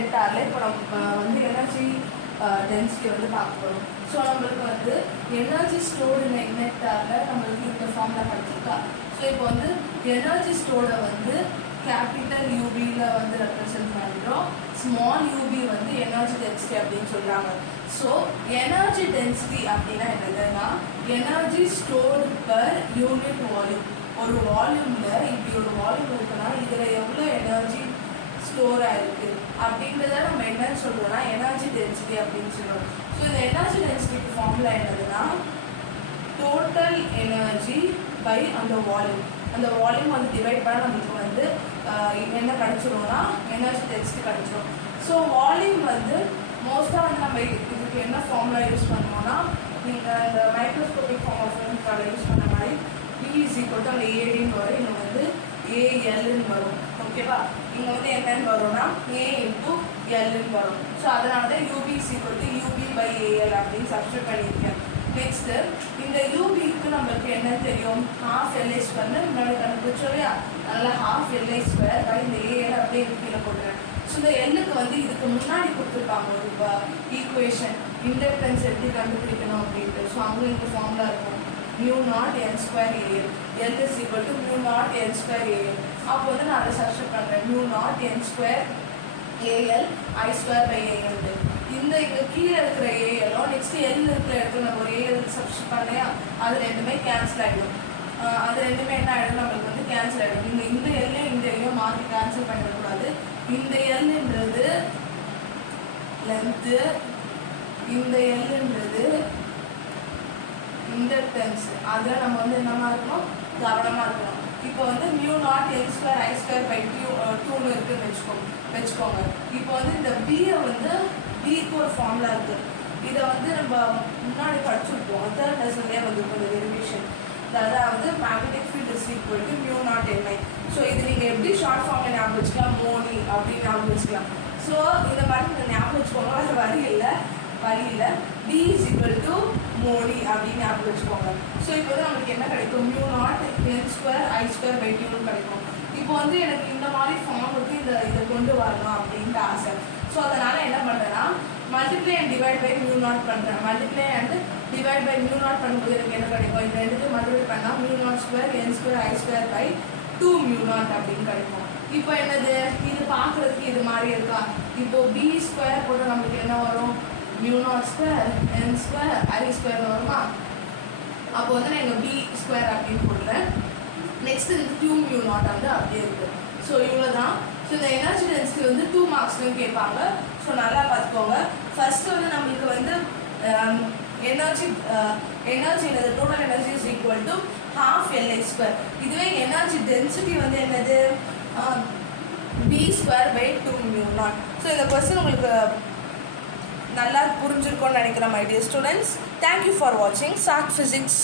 வெக்டாரில் இப்போ நம்ம வந்து எனர்ஜி டென்சிட்டி வந்து பார்க்க போகிறோம். ஸோ நம்மளுக்கு வந்து எனர்ஜி ஸ்டோர்டு இன் வெக்டாரில் நம்மளுக்கு இந்த ஃபார்முலா கிடச்சிருக்கா. ஸோ இப்போ வந்து எனர்ஜி ஸ்டோர்டை வந்து கேபிட்டல் யூபியில் வந்து ரெப்ரசென்ட் பண்ணுறோம், ஸ்மால் யூபி வந்து எனர்ஜி டென்சிட்டி அப்படின்னு சொல்கிறாங்க. ஸோ எனர்ஜி டென்சிட்டி அப்படின்னா என்னதுன்னா energy stored per unit volume. ஒரு வால்யூமில் இப்படி ஒரு வால்யூம் இருக்குன்னா இதில் எவ்வளோ எனர்ஜி ஸ்டோர் ஆகிருக்கு அப்படின்றத நம்ம என்னன்னு சொல்கிறோம்னா எனர்ஜி டென்சிட்டி அப்படின்னு சொல்கிறோம். ஸோ இந்த எனர்ஜி டென்சிட்டிக்கு ஃபார்முலா என்னதுன்னா டோட்டல் எனர்ஜி பை அந்த வால்யூம். அந்த வால்யூம் வந்து டிவைட் பண்ண நம்மளுக்கு வந்து என்ன கிடச்சிரும்னா எனர்ஜி டென்சிட்டி கிடச்சிரும். ஸோ வால்யூம் வந்து மோஸ்ட்டாக வந்து நம்ம இதுக்கு என்ன ஃபார்முலா யூஸ் பண்ணுவோம்னா நீங்கள் இந்த மைக்ரோஸ்கோபிக் ஃபார்ம் ஆஃப் யூனிட்காக யூஸ் பண்ண மாதிரி E is equal to அந்த ஏடின்னு வரும், இங்கே வந்து ஏஎல்னு வரும். ஓகேவா, இங்கே வந்து என்னன்னு வரும்னா A into Lன்னு வரும். ஸோ அதனால தான் UB is equal to UB by AL அப்படின்னு சப்ஸ்டியூட் பண்ணியிருக்கேன். நெக்ஸ்ட்டு இந்த யூபிக்கு நம்மளுக்கு என்ன தெரியும், half LA ஸ்கொயர்னு முன்னாடி கண்டுபிடிச்சோம் இல்லையா, அதனால் half LA ஸ்கொயர் பை இந்த AL அப்படியே கீழே போட்டுறேன். ஸோ இந்த எல்லுக்கு வந்து இதுக்கு முன்னாடி கொடுத்துருப்பாங்க ஒரு ஈக்குவேஷன், இண்டக்டன்ஸ் எப்படி கண்டுபிடிக்கணும் அப்படின்ட்டு. ஸோ அங்கே இந்த ஃபார்முலா இருக்கும் mu naught n square AL, L is equal to mu naught n square AL. அப்போ வந்து நான் அதை சப்ஸ்டியூட் பண்ணுறேன், mu naught n square AL I square by AL. இந்த இங்கே கீழே இருக்கிற ஏஎல்லோ நெக்ஸ்ட்டு எல் இருக்கிற இடத்துல நம்ம ஒரு ஏஎல் சப்ஸ்டியூட் பண்ணலையா, அது ரெண்டுமே கேன்சல் ஆகிடும். அது ரெண்டுமே என்ன ஆகிடும், நம்மளுக்கு வந்து கேன்சல் ஆகிடும். நீங்கள் இந்த எல்லையும் இந்த எல்லையும் மாற்றி கேன்சல் பண்ணிடக்கூடாது. இந்த எல்ன்றது லென்த்து, இந்த எல்ன்றது இண்டக்டன்ஸ். அதில் நம்ம வந்து என்னமா இருக்கணும், கவனமாக இருக்கணும். இப்போ வந்து mu naught n square I square by 2ன்னு இருக்குன்னு வச்சுக்கோங்க. இப்போ வந்து இந்த பியை வந்து பிக்கு ஒரு ஃபார்முலா இருக்குது, இதை வந்து நம்ம முன்னாடி படிச்சுருப்போம், தேர்ட் லெசன்லேயே வந்துருக்கும் இந்த டெரிவேஷன். அதாவது magnetic field is equal to mu naught n I. So இது நீங்கள் எப்படி ஷார்ட் ஃபார்மில் ஞாபகம் வச்சுக்கலாம், மோனி அப்படின்னு ஞாபகம் வச்சுக்கலாம். ஸோ இந்த மாதிரி நீங்கள் ஞாபகம் வச்சுக்கோங்க, அது வரி இல்லை B is equal to Moni அப்படின்னு ஞாபகம் வச்சுக்கோங்க. ஸோ இப்போ வந்து நமக்கு என்ன கிடைக்கும், mu naught n square I square by 2ன்னு கிடைக்கும். இப்போ வந்து எனக்கு இந்த மாதிரி ஃபார்முக்கு இதை கொண்டு வரணும் அப்படின்ட்டு ஆசை. ஸோ அதனால் என்ன பண்ணுறேன்னா multiply and divide by mu naught பண்ணுறேன். Multiply and divide by mu naught பண்ணும்போது எனக்கு என்ன கிடைக்கும், இந்த ரெண்டுக்கு மல்டிப்ளை பண்ணால் mu naught square n square I square by 2 mu naught அப்படின்னு கிடைக்கும். இப்போ என்னது, இது பார்க்குறதுக்கு இது மாதிரி இருக்கா. இப்போ B ஸ்கொயர் போட்டால் நமக்கு என்ன வரும், mu naught square n square I square வருமா. அப்போ வந்து நான் இங்கே B ஸ்கொயர் அப்படின்னு போடுறேன். நெக்ஸ்ட் இந்த 2 mu naught வந்து அப்படியே இருக்குது. ஸோ இவ்வளோ தான். ஸோ இந்த எனர்ஜி டென்சிட்டி வந்து 2 மார்க்ஸ்லையும் கேட்பாங்க. ஸோ நல்லா பார்த்துக்கோங்க. ஃபஸ்ட்டு வந்து நம்மளுக்கு வந்து எனர்ஜின்றது total energy is equal to half LA square. இதுவே எனர்ஜி டென்சிட்டி வந்து என்னது, B square by 2 mu naught. So இந்த கொஸ்டின் உங்களுக்கு நல்லா புரிஞ்சிருக்கும்னு நினைக்கிறேன் my dear students. Thank you for வாட்சிங் சாட் ஃபிசிக்ஸ்.